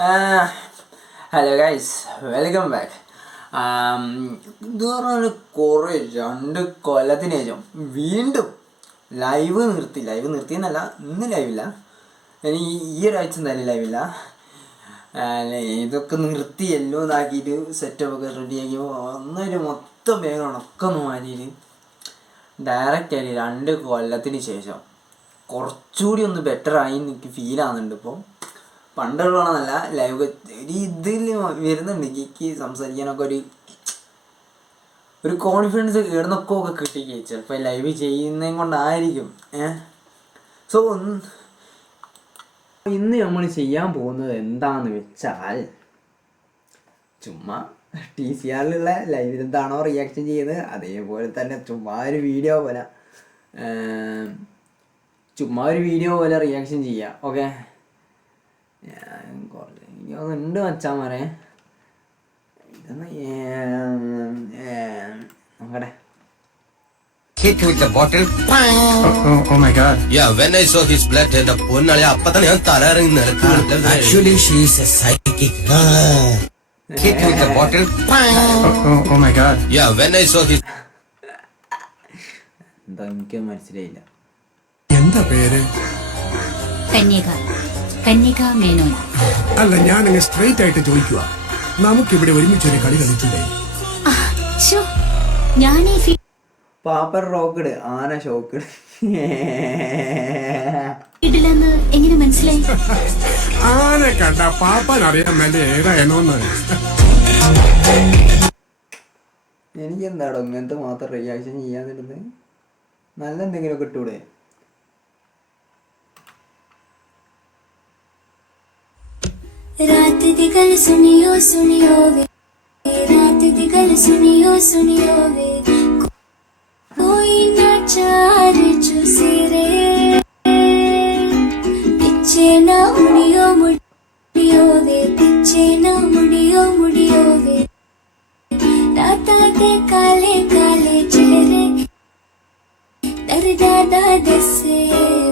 Hello guys welcome back ഇത് പറഞ്ഞാൽ കുറേ രണ്ട് കൊല്ലത്തിന് ശേഷം വീണ്ടും ലൈവ് നിർത്തി. ലൈവ് നിർത്തിയെന്നല്ല ഇന്ന് ലൈവില്ല ഇനി ഈ ഒരാഴ്ച എന്തായാലും ലൈവില്ല ഇതൊക്കെ നിർത്തി എല്ലോ ഇതാക്കിയിട്ട് സെറ്റപ്പ് ഒക്കെ റെഡിയാക്കി ഒന്നൊരു മൊത്തം വേഗം ഉണക്കൊന്ന് മാറ്റിയിട്ട് ഡയറക്റ്റ് ആയിട്ട് രണ്ട് കൊല്ലത്തിന് ശേഷം കുറച്ചുകൂടി ഒന്ന് ബെറ്റർ ആയി എനിക്ക് ഫീൽ ആകുന്നുണ്ട് ഇപ്പോൾ പണ്ടുള്ളതാണല്ല ലൈവ് ഒരു ഇതിൽ വരുന്നുണ്ട് എനിക്ക് സംസാരിക്കാനൊക്കെ ഒരു ഒരു കോൺഫിഡൻസ് ഇടുന്നൊക്കെ ഒക്കെ കിട്ടി ചിലപ്പോൾ ലൈവ് ചെയ്യുന്നതും കൊണ്ടായിരിക്കും ഏഹ് സോ ഇന്ന് നമ്മൾ ചെയ്യാൻ പോകുന്നത് എന്താന്ന് വെച്ചാൽ ചുമ്മാ ടി സി ആറിലുള്ള ലൈവിൽ എന്താണോ റിയാക്ഷൻ ചെയ്യുന്നത് അതേപോലെ തന്നെ ചുമ്മാ ഒരു വീഡിയോ പോലെ ചുമ്മാ ഒരു വീഡിയോ പോലെ റിയാക്ഷൻ ചെയ്യാം ഓക്കെ ഞാൻ കുറച്ച് മച്ചാൻ മറേ ഇതൊന്ന് നോക്കട്ടെ hit with the bottle. Oh, oh my god. Yeah, when I saw his blood എന്റെ പൊന്നാളി അപ്പൊ തന്നെ ഞാൻ തല ഇറങ്ങി നിലത്ത് വീണിട്ട് Actually, she is a psychic. Hit with the bottle. Oh, oh, oh my god. Yeah, when I saw his എന്താ എനിക്ക് മനസ്സിലായില്ല എന്താ പേര് കന്യക കന്യക മേനോൻ. അല്ല ഞാൻ അങ്ങ് സ്ട്രൈറ്റ് ആയിട്ട് ചോദിക്കുക നമുക്കിവിടെ ഒരുമിച്ചൊരു കളി കളിച്ചില്ലേ? ഞാൻ ഈ പാപ്പർ റോക്കഡ് ആന ഷോക്കഡ് ഫീൽഡിലെന്ന് എങ്ങനെ മനസ്സിലായി? ആന കണ്ട പാപ്പൻ അറിയാൻ വേണ്ടി ഏതായെന്നോന്ന് എനിക്ക് എന്താടോ ഇങ്ങനത്തെ മാത്രം റിയാക്ഷൻ ചെയ്യാന്നിരുന്നത് നല്ല എന്തെങ്കിലുമൊക്കെ ഇട്ടൂടെ? रात दी गल सुनियो सुनियो वे रात दी गल सुनियो सुनियो वे कोई ना चार चुसे रे पिछे ना मुड़ियो मुड़ियो वे पिछे ना मुड़ियो मुड़ियो वे राता के काले काले चेहरे डर दादा दसे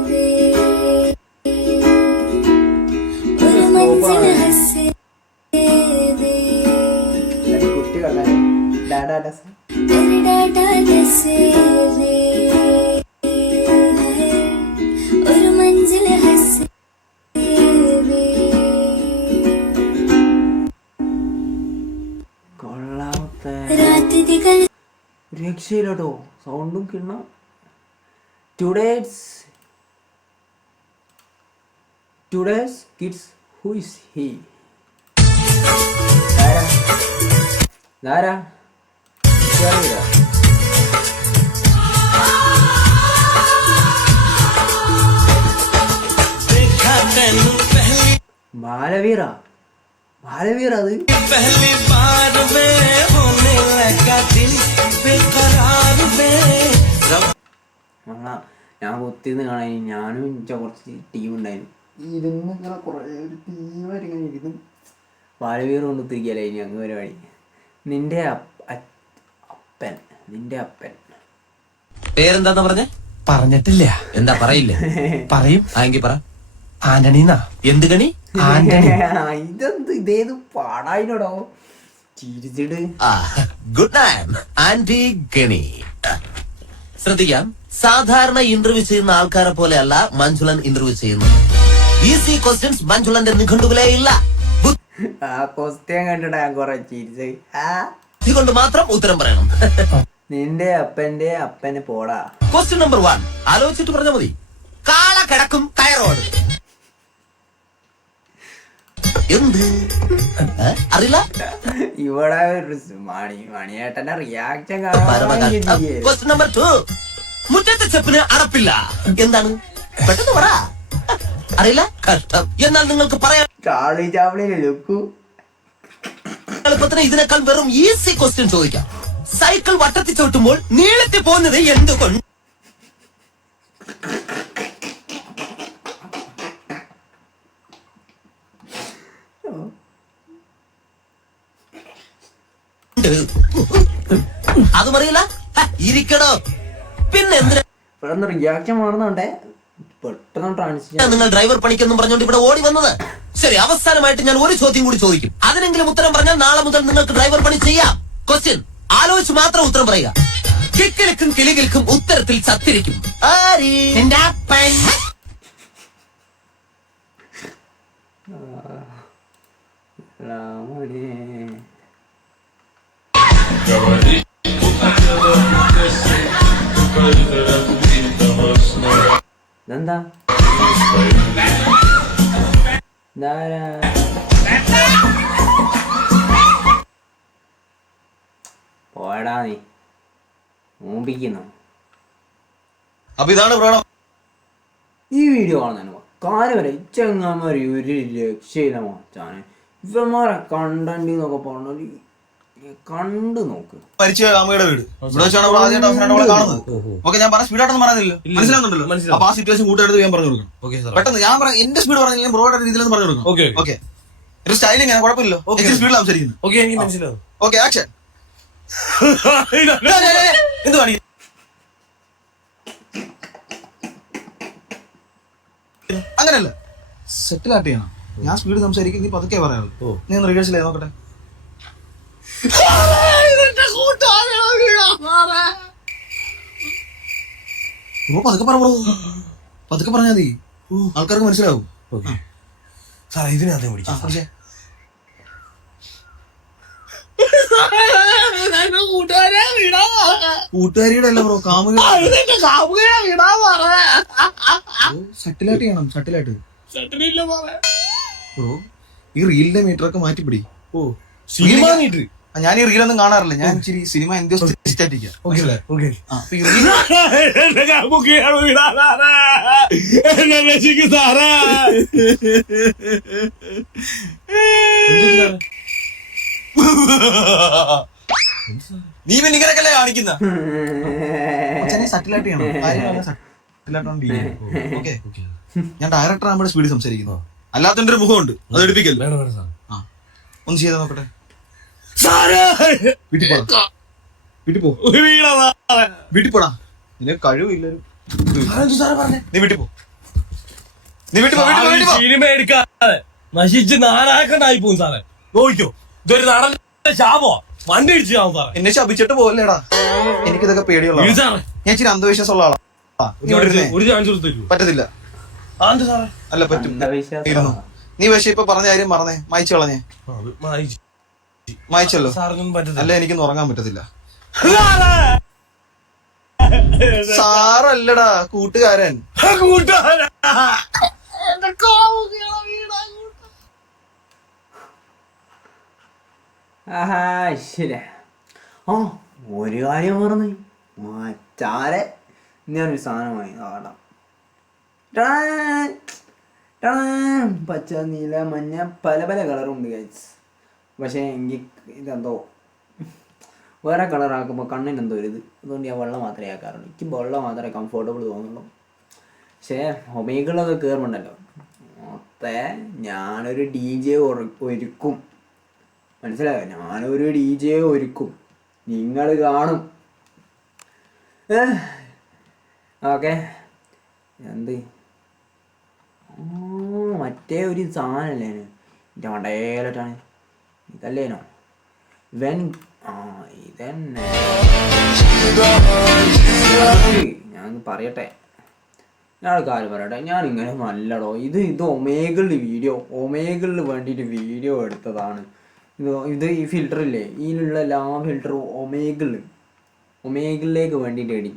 वे രക്ഷയില്ലട്ടോ സൗണ്ടും കിണ്ണ. Today's today's kids who is Baalveer. Baalveer അത്? ഞാൻ ഒത്തിരുന്ന് കാണാൻ ഞാനും കുറച്ച് ടീം ഉണ്ടായിരുന്നു. ഇരുന്ന് ഇങ്ങനെ കുറേ ഒരു ടീമായിട്ട് ഇങ്ങനെ ഇരുന്ന് ബാലവീർ കൊണ്ട് തിരിക്കലായി ഞങ്ങൾ പരിപാടി? നിന്റെ അപ്പൻ നിന്റെ അപ്പൻ. പേരെന്താന്ന് പറഞ്ഞേ? പറഞ്ഞിട്ടില്ല. എന്താ പറയില്ല? പറയും. ആങ്കി പറ. ആന്റണീന്നാ. എന്ത് കണി? ആന്റണി. ഇതെന്ത് ഇതേത് പാടായിനോടോ? ചിരിച്ചിട്. ആ ഗുഡ് നൈം ആന്റി ഗണി. ശ്രദ്ധിക്കാം. സാധാരണ ഇന്റർവ്യൂ ചെയ്യുന്ന ആൾക്കാരെ പോലെയല്ല മഞ്ജുളൻ ഇന്റർവ്യൂ ചെയ്യുന്നത്. ഈസി ക്വസ്റ്റ്യൻസ് മഞ്ജുളന്റെ നിഘണ്ടുകളേ ഇല്ല. ആ ക്വസ്റ്റ്യൻ കണ്ടിട്ടാ ഞാൻ കുറെ ചിരിച്ചു ആ? ബുദ്ധി കൊണ്ട് മാത്രം ഉത്തരം പറയണം. നിന്റെ അപ്പന്റെ അപ്പന് പോടാ. ക്വസ്റ്റ്യൻ നമ്പർ വൺ ആലോചിച്ചിട്ട് പറഞ്ഞാൽ മതി. കാള കിടക്കും കയറോട്. എന്ത്? അറിയില്ല? ഇവിടെ ഒരു മണി മണിയേട്ടന്റെ റിയാക്ഷൻ ക്വസ്റ്റ്യൻ നമ്പർ ടു മുറ്റത്തെ ചെപ്പിന് അടപ്പില്ല. എന്താണ്? പെട്ടെന്ന് പറ. അറിയില്ല? കഷ്ടം. എന്നാൽ നിങ്ങൾക്ക് പറയാം. കാളി ചാവളി ലുക്കു. എളുപ്പത്തിന് ഇതിനേക്കാൾ വെറും ഈസി ക്വസ്റ്റ്യൻ ചോദിക്കാം. സൈക്കിൾ വട്ടത്തിൽ ചവിട്ടുമ്പോൾ നീളത്തിൽ പോകുന്നത് എന്തുകൊണ്ട്? അതും ഇരിക്കടോ. പിന്നെ എന്തിനാ? റിയാക്ഷൻ മാറുന്നുണ്ടേ? പെട്ടെന്ന് നിങ്ങൾ ഡ്രൈവർ പണിക്കെന്നും പറഞ്ഞുകൊണ്ട് ഇവിടെ ഓടി വന്നത്. ശരി അവസാനമായിട്ട് ഞാൻ ഒരു ചോദ്യം കൂടി ചോദിക്കും. അതിനെങ്കിലും ഉത്തരം പറഞ്ഞാൽ നാളെ മുതൽ നിങ്ങൾക്ക് ഡ്രൈവർ പണി ചെയ്യാം. ക്വസ്റ്റ്യൻ ആലോചിച്ച് മാത്രം ഉത്തരം പറയുക. കിക്കിലക്കും കിളികൾക്കും ഉത്തരത്തിൽ ചത്തിരിക്കും. രാമനേ. ഇതാരാ? പോടാ നീ. മൂപ്പിക്കുന്നു അപ്പൊ ഇതാണ് പ്രോണം ഈ വീഡിയോ കാണുന്നതിന് കാര്യം വരെ ചെങ്ങാമാരി ഒരു രക്ഷയില്ല മോച്ചാണ് ഇവന്മാരെ കണ്ടന്റ് എന്നൊക്കെ പറഞ്ഞാൽ കണ്ടു നോക്ക്. മരിച്ച കാമുകയുടെ വീട്. ഇവിടെ വെച്ചാണ് നമ്മൾ കാണുന്നത്. ഓക്കെ ഞാൻ പറഞ്ഞ സ്പീഡായിട്ടൊന്നും പറയുന്നില്ല. മനസ്സിലാകുന്നുണ്ടല്ലോ അപ്പൊ ആ സിറ്റുവേഷൻ കൂട്ടുകാരുടെ ഞാൻ പറഞ്ഞു കൊടുക്കണം. പെട്ടെന്ന് ഞാൻ പറഞ്ഞ എന്റെ സ്പീഡ് പറഞ്ഞില്ല ബ്രോയുടെ രീതിയിലൊന്നും പറഞ്ഞു കൊടുക്കണം. ഓക്കെ ഒരു സ്റ്റൈലിംഗ് ഞാൻ കുഴപ്പമില്ല സ്പീഡിൽ സംസാരിക്കുന്നു ഓക്കെ എനിക്ക് മനസ്സിലാവും. ഓക്കെ ആക്ഷൻ എന്ത് കാണിക്കും അങ്ങനല്ല. സെറ്റിൽ ആട്ട് ചെയ്യണം. ഞാൻ സ്പീഡ് സംസാരിക്കും നീ പതുക്കെ പറയാറുള്ളൂ. നീ ഒന്ന് റിഹേഴ്സൽ ചെയ്ത് നോക്കട്ടെ. ബ്രോ പതുക്കെ പറ ബ്രോ. പതുക്കെ പറഞ്ഞാൽ മതി. ആൾക്കാർക്ക് മനസ്സിലാവും. സാറേ ഇതിനകത്ത് ആ, പിടിക്കാം. പക്ഷേ കൂട്ടുകാരിയുടെ അല്ല ബ്രോ കാമുക. സട്ടിലായിട്ട് ചെയ്യണം സട്ടിലായിട്ട്. ബ്രോ ഈ റീലിന്റെ മീറ്ററൊക്കെ മാറ്റിപ്പിടി. ഓ സിനിമ ആ, ഞാൻ ഈ റീലൊന്നും കാണാറില്ല. ഞാൻ ഇച്ചിരി സിനിമ എന്തോ സ്റ്റാറ്റിക്ക നീ പിന്നെ ഇങ്ങനെയൊക്കെയല്ലേ കാണിക്കുന്ന? സട്ടിലായിട്ട് ചെയ്യണം സട്ടിലായിട്ടാണ് ഓക്കെ. ഞാൻ ഡയറക്ടർ നമ്മുടെ സ്പീഡിൽ സംസാരിക്കുന്നു അല്ലാത്തതിന്റെ ഒരു മുഖമുണ്ട്. അത് എടുപ്പിക്കല്ലോ? ഒന്ന് ചെയ്താ നോക്കട്ടെ. സാറേ! വീട്ടിൽ പോടാ. വീട്ടിൽ പോ. വീട്ടിൽ പോടാ. നിനക്ക് കഴിവില്ല ഒരു സാറേ എന്ത് സാറേ പറഞ്ഞേ? നീ വീട്ടിൽ പോ. നീ വീട്ടിൽ പോ വീട്ടിൽ പോ വീട്ടിൽ പോ. സിനിമ എടുക്കാതെ നശിച്ച് നാരാക്കണ്ടായി പോകും സാറേ. നോക്കിക്കോ. ഇതൊരു നടന്ന ശാപോ വണ്ടി ഇടിച്ചു കാണും സാറേ. എന്നെ ശപിച്ചിട്ട് പോവല്ലേടാ. എനിക്കിതൊക്കെ പേടിയുള്ള ഞാൻ ഇച്ചിരി അന്ധവിശ്വാസമുള്ള ആളാ. ഒരു ചാൻസ് പറ്റത്തില്ല. അല്ല പറ്റും. നീ പക്ഷെ ഇപ്പൊ പറഞ്ഞ കാര്യം മറന്നേ. മായിച്ചു കളഞ്ഞേ. മായിച്ചു. മായിച്ചല്ലോ. പറ്റത്തില്ല. അല്ല എനിക്കൊന്നും ഉറങ്ങാൻ പറ്റത്തില്ല. സാറേ! സാറല്ലടാ കൂട്ടുകാരൻ. കൂട്ടുകാരാ ആഹാ ശരി ആ ഒരു കാര്യം പറഞ്ഞു. മാറ്റാരെ? ഞാനൊരു സാധനം വാങ്ങി ആടാം. പച്ച നീല മഞ്ഞ പല പല കളറുണ്ട് ഗൈസ് പക്ഷേ എനിക്ക് ഇതെന്തോ വേറെ കളറാക്കുമ്പോൾ കണ്ണിന് എന്തോ ഒരു ഇത് അതുകൊണ്ട് ഞാൻ വെള്ളം മാത്രമേ ആക്കാറുള്ളൂ. എനിക്ക് വെള്ളം മാത്രമേ കംഫർട്ടബിൾ തോന്നുള്ളൂ. പക്ഷേ ഒമേകളൊക്കെ കയറുന്നുണ്ടല്ലോ മൊത്തേ ഞാനൊരു ഡി ജെ ഒരുക്കും. മനസ്സിലായോ? ഞാനൊരു ഡി ജെ ഒരുക്കും. നിങ്ങൾ കാണും. ഓക്കെ. എന്ത്? മറ്റേ ഒരു സാധനമല്ലേ എന്റെ മണ്ടയിലോട്ടാണ് ഇതല്ലേനോ? വെൻ ഇതന്നെ ഞാൻ പറയട്ടെ. ഞാൻ കാര്യം പറയട്ടെ. ഞാൻ ഇങ്ങനെ നല്ലടോ ഇത് ഇത് ഒമേകളിൽ വീഡിയോ ഒമേകളിൽ വേണ്ടിയിട്ട് വീഡിയോ എടുത്തതാണ്. ഇത് ഇത് ഈ ഫിൽറ്റർ ഇല്ലേ? ഇതിലുള്ള എല്ലാ ഫിൽറ്ററും ഒമേഗിൾ ഒമേഗിളിലേക്ക് വേണ്ടിയിട്ട് എടി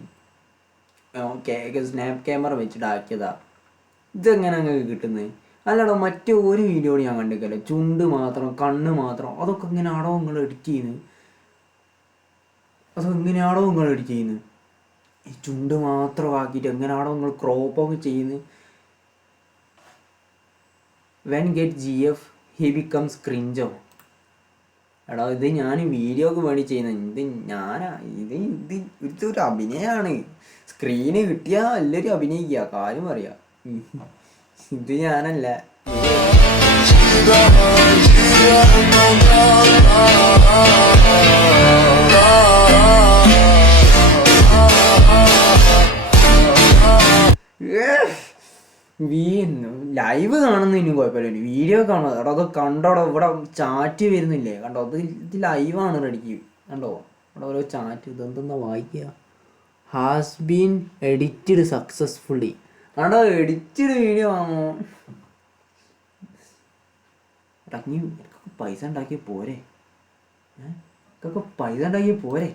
സ്നാപ് സ്നാപ്പ് ക്യാമറ വെച്ചിട്ട് ആക്കിയതാ ഇതെങ്ങനെ അങ്ങ് കിട്ടുന്നത് അല്ലടോ മറ്റേ ഒരു വീഡിയോ ഞാൻ കണ്ടിട്ടില്ല. ചുണ്ട് മാത്രം കണ്ണ് മാത്രം. അതൊക്കെ എങ്ങനെയാണോ നിങ്ങൾ എഡിറ്റ് ചെയ്യുന്നത്. അതൊക്കെ എങ്ങനെയാണോ നിങ്ങൾ എഡിറ്റ് ചെയ്യുന്നത്. ഈ ചുണ്ട് മാത്രം ആക്കിയിട്ട് എങ്ങനെയാണോ നിങ്ങൾ ക്രോപ്പൊക്കെ ചെയ്യുന്നത്. When get G F he becomes ക്രിഞ്ചോ എടാ ഇത് ഞാൻ വീഡിയോക്ക് വേണ്ടി ചെയ്യുന്ന ഇത് ഞാനാ ഇത് ഇത് ഇതൊരു അഭിനയമാണ് സ്ക്രീന് കിട്ടിയാൽ എല്ലാവരും അഭിനയിക്കുക കാര്യം പറയാ. ഇത് ഞാനല്ല. ലൈവ് കാണുന്ന ഇനി കുഴപ്പമില്ല. വീഡിയോ കാണുന്നത് കേട്ടോ അത് കണ്ടോടോ ഇവിടെ ചാറ്റ് വരുന്നില്ലേ? കണ്ടോ അത് ഇത് ലൈവാണ് റെഡിക്ക് കണ്ടോ? ഇവിടെ ഓരോ ചാറ്റ് ഇതെന്തെന്നാ വായിക്കുക ഹാസ് ബീൻ എഡിറ്റഡ് സക്സസ്ഫുള്ളി കണ്ടോ എഡിറ്റഡ് വീഡിയോ ആണോ നീ പൈസ ഉണ്ടാക്കിയ പോരെ. ഇതൊക്കെ പൈസ ഉണ്ടാക്കിയ പോരെ.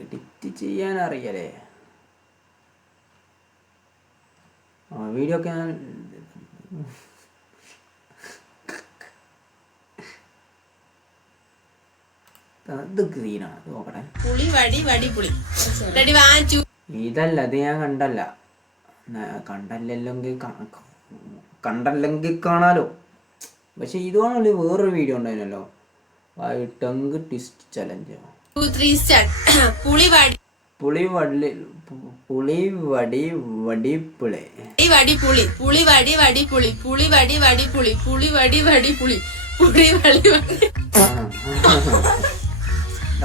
എഡിറ്റ് ചെയ്യാൻ അറിയലേ വീഡിയോ ഒക്കെ ഞാൻ അത് ഗ്രീനാണ് അത് നോക്കട്ടെ പുളി വടി വടി പുളി. റെഡി വൺ ഇതല്ല ഇത് ഞാൻ കണ്ടല്ല. കണ്ടല്ലെങ്കിൽ കണ്ടല്ലെങ്കിൽ കാണാലോ. പക്ഷെ ഇതുവാണല്ലോ വേറൊരു വീഡിയോ ഉണ്ടായിരുന്നല്ലോ. ടങ്ക് ട്വിസ്റ്റ് ചലഞ്ച് പുളി വടി. പുളി വടി വടി പുളി. വടി പുളി. പുളി വടി വടി പുളി. പുളി വടി വടി പുളി. പുളി വടി വടി പുളി. പുളി വടി വടി.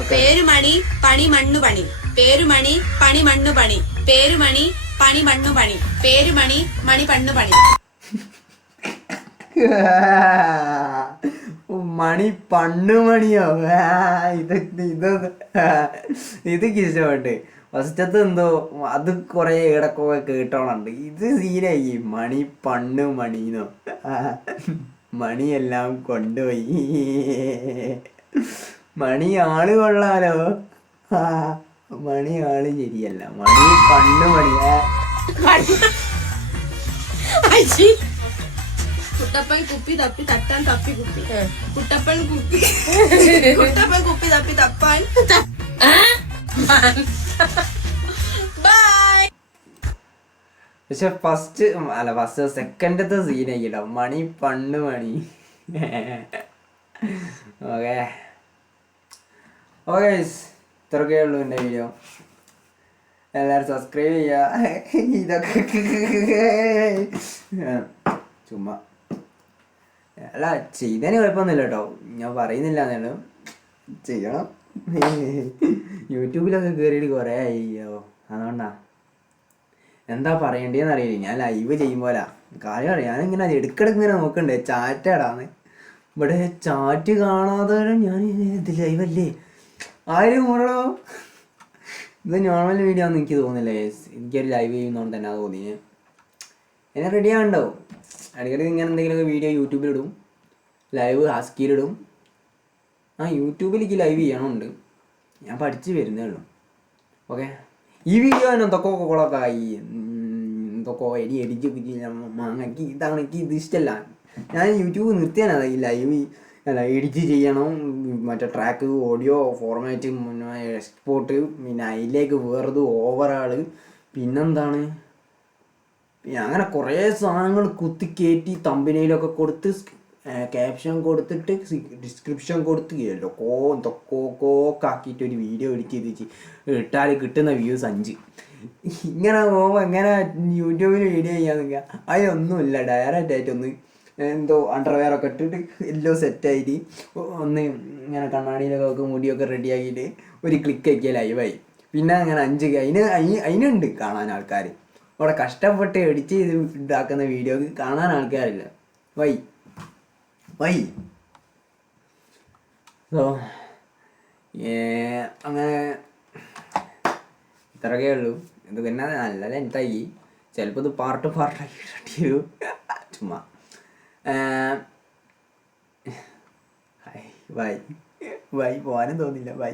പേരുമണി പണി മണ്ണു പണി. പേരുമണി പണി മണ്ണു പണി. പേരുമണി പണി മണ്ണു പണി. പേരുമണി മണി പണ്ണു പണി മണി പണ്ണു മണിയോ? ഇത് ഇത് ഇത് ഇഷ്ടപ്പെട്ട് ഫസ്റ്റത്തെ എന്തോ അത് കുറേ ഇടക്കൊക്കെ കേട്ടോണുണ്ട്. ഇത് സീനായി. മണി പണ്ണു മണീന്നോ. മണിയെല്ലാം കൊണ്ടുപോയി. മണി ആൾ കൊള്ളാലോ ആ മണി ആൾ ശരിയല്ല മണി. പണ്ട് മണിയാ. കുട്ടപ്പൻ കുപ്പി തപ്പി തട്ടാൻ തപ്പി കുപ്പി. കുട്ടപ്പൻ കുപ്പി. കുട്ടപ്പൻ കുപ്പി തപ്പി തപ്പാൻ. ബൈ പക്ഷെ ഫസ്റ്റ് അല്ല ഫസ്റ്റ് സെക്കൻഡത്തെ സീനായിട്ടോ മണി പണ്ണ് മണി. ഓക്കെ. ഓക്കെ ഇത്രയൊക്കെ ഉള്ളൂ എന്റെ വീഡിയോ എല്ലാവരും സബ്സ്ക്രൈബ് ചെയ്യുക ഇതൊക്കെ ചുമ്മാ അല്ല ചെയ്തതിന് കുഴപ്പമൊന്നുമില്ല കേട്ടോ. ഞാൻ പറയുന്നില്ല എന്നാലും ചെയ്യണം. യൂട്യൂബിലൊക്കെ കയറിയിട്ട് കുറേ അയ്യോ അതുകൊണ്ടാ. എന്താ പറയേണ്ടതെന്ന് അറിയില്ല. ഞാൻ ലൈവ് ചെയ്യുമ്പോലാ. കാര്യം അറിയാം ഞാനിങ്ങനെ ഇടയ്ക്കിടയ്ക്ക് ഇങ്ങനെ നോക്കണ്ടേ. ചാറ്റാടാന്ന്. ഇവിടെ ചാറ്റ് കാണാതെ ഞാൻ ഇത് ലൈവല്ലേ ആരും ഓടണോ ഇത് നോർമൽ വീഡിയോ ആണെന്ന് എനിക്ക് guys. എനിക്കൊരു ലൈവ് ചെയ്യുന്നതുകൊണ്ട് തന്നെ അത് തോന്നി എന്നെ റെഡി ആകണ്ടോ ഇടയ്ക്കിടയ്ക്ക് ഇങ്ങനെ എന്തെങ്കിലുമൊക്കെ വീഡിയോ യൂട്യൂബിലിടും ലൈവ് ഹാസ്കിയിലിടും ആ യൂട്യൂബിലേക്ക് ലൈവ് ചെയ്യണമുണ്ട് ഞാൻ പഠിച്ച് വരുന്നേ ഉള്ളൂ. ഓക്കെ ഈ വീഡിയോ തന്നെ എന്തൊക്കെ കൊളൊക്കെ ആയി? ഉം, എന്തൊക്കെ എടി എഡിറ്റ് മാങ്ങക്ക് ഇതാണ് എനിക്ക് ഇത് ഇഷ്ടമല്ല ഞാൻ യൂട്യൂബ് നിർത്തിയാനത് ഈ ലൈവ് അല്ല എഡിറ്റ് ചെയ്യണം മറ്റേ ട്രാക്ക് ഓഡിയോ ഫോർമാറ്റ് എക്സ്പോർട്ട് പിന്നെ അതിലേക്ക് വേറത് ഓവറാൾ പിന്നെന്താണ്? പിന്നെ അങ്ങനെ കുറേ സാധനങ്ങൾ കുത്തി കയറ്റി തമ്പനയിലൊക്കെ കൊടുത്ത് ക്യാപ്ഷൻ കൊടുത്തിട്ട് ഡിസ്ക്രിപ്ഷൻ കൊടുത്ത് കോ എന്തൊക്കെ ആക്കിയിട്ട് ഒരു വീഡിയോ എഡിറ്റ് ചെയ്ത് ഇട്ടാൽ കിട്ടുന്ന വ്യൂസ് അഞ്ച്. ഇങ്ങനെ പോകുമ്പോൾ എങ്ങനെ യൂട്യൂബിൽ വീഡിയോ ചെയ്യാൻ നിൽക്കുക അതിനൊന്നുമില്ല ഡയറക്റ്റ് ആയിട്ടൊന്ന് എന്തോ അണ്ടർവെയർ ഒക്കെ ഇട്ടിട്ട് എല്ലാം സെറ്റായിട്ട് ഒന്ന് ഇങ്ങനെ കണ്ണാടിയിലൊക്കെ ഒക്കെ മുടിയൊക്കെ റെഡിയാക്കിയിട്ട് ഒരു ക്ലിക്ക് ആക്കിയ ലൈവായി പിന്നെ അങ്ങനെ അഞ്ച് അതിന് അതിനുണ്ട് കാണാൻ ആൾക്കാർ അവിടെ കഷ്ടപ്പെട്ട് എഡിറ്റ് ചെയ്ത് ഇതാക്കുന്ന വീഡിയോ കാണാൻ ആൾക്കാരില്ല. വൈ. വൈ. സോ അങ്ങനെ ഇത്രയൊക്കെ ഉള്ളൂ. ഇത് പിന്നെ നല്ല ലെങ്തായി ചിലപ്പോൾ ഇത് പാർട്ട് വരും. ചുമ്മാ. ബൈ വൈ പോകാനും തോന്നില്ല ബൈ